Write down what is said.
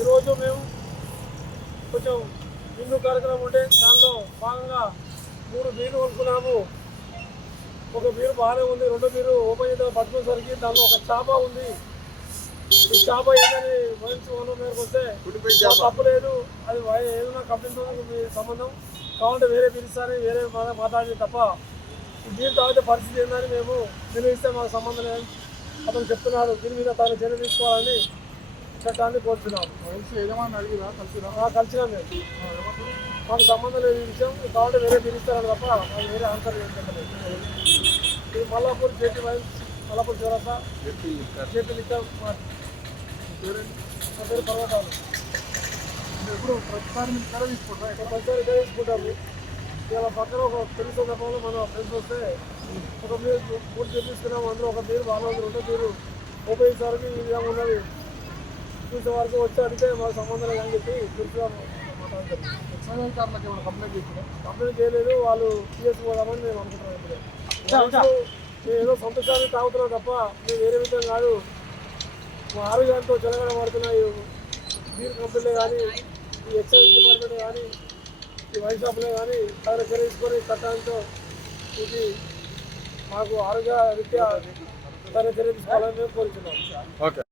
ఈరోజు మేము కొంచెం హిందూ కార్యక్రమం ఉంటే దానిలో భాగంగా 3 బీర్లు కొనుక్కున్నాము. ఒక బీరు బాగానే ఉంది, 2 బీరు ఓపెన్ చేద్దాం పట్టుకునేసరికి దానిలో ఒక చేప ఉంది. ఈ చేప ఏదని మంచి ఓనర్ దగ్గరకు వస్తే తప్పు లేదు, అది ఏదైనా కంపెనీతో మీ సంబంధం కావాలంటే వేరే పిలుస్తారని వేరే మాట్లాడి తప్ప ఈ బీరు తాగితే పరిస్థితి ఏందని మేము నిర్ణయిస్తే మాకు సంబంధం లేదని అతను చెప్తున్నాడు. దీని మీద తాను చర్య తీసుకోవాలని చట్టాన్ని కోరుతున్నాము. కలిసినా మేము మాకు సంబంధం లేదు ఈ విషయం, కాబట్టి వేరే పిలుస్తారని తప్ప మాకు వేరే ఆన్సర్ చెప్పలేదు. ఇది మల్లాపూర్ జేపీ వైన్స్, మల్లాపూర్ చౌరస్తా, జేపీ లిక్కర్ మార్ట్. నా పేరు పర్వతాలు. ఎప్పుడు ప్రతిసారి మీరు ఇక్కడ తీసుకుంటారా? ప్రతిసారి ఇక్కడ తీసుకుంటాము. ఇలా పక్కన ఒక పెళ్లి సందర్భంలో మన ఫ్రెండ్స్ వస్తే ఒక మీరు 3 బీరు తీసుకున్నాము. అందులో ఒక బీరు బాగా ఉంది, 2 బీరు ఉపయోగించడానికి ఈ విధంగా ఉన్నది చూసే వరకు వచ్చి అడిగితే మాకు సంబంధం లేదని చెప్పి గుర్తుగా మాట్లాడతారు. ఎక్సైజ్కారులకు ఏమైనా కంప్లైంట్ చేస్తారా? కంప్లైంట్ చేయలేదు, వాళ్ళు పిఎస్ పోదామని మేము అనుకుంటున్నాం. ఇప్పుడు మేము ఏదో సంతోషాన్ని తాగుతున్నాం తప్ప మేము వేరే విధంగా కాదు. మా ఆరోగ్యంతో చెలగడ పడుతున్నాయి బీర్ కంపెనీలే కానీ, ఈ ఎక్సైజ్ డిపార్ట్మెంట్ కానీ, ఈ వైన్ షాపులే కానీ తగిన చర్య తీసుకొని చట్టాలతో ఇది మాకు ఆరోగ్య రీత్యా తగిన చర్య తీసుకోవాలని మేము కోరుతున్నాం. ఓకే.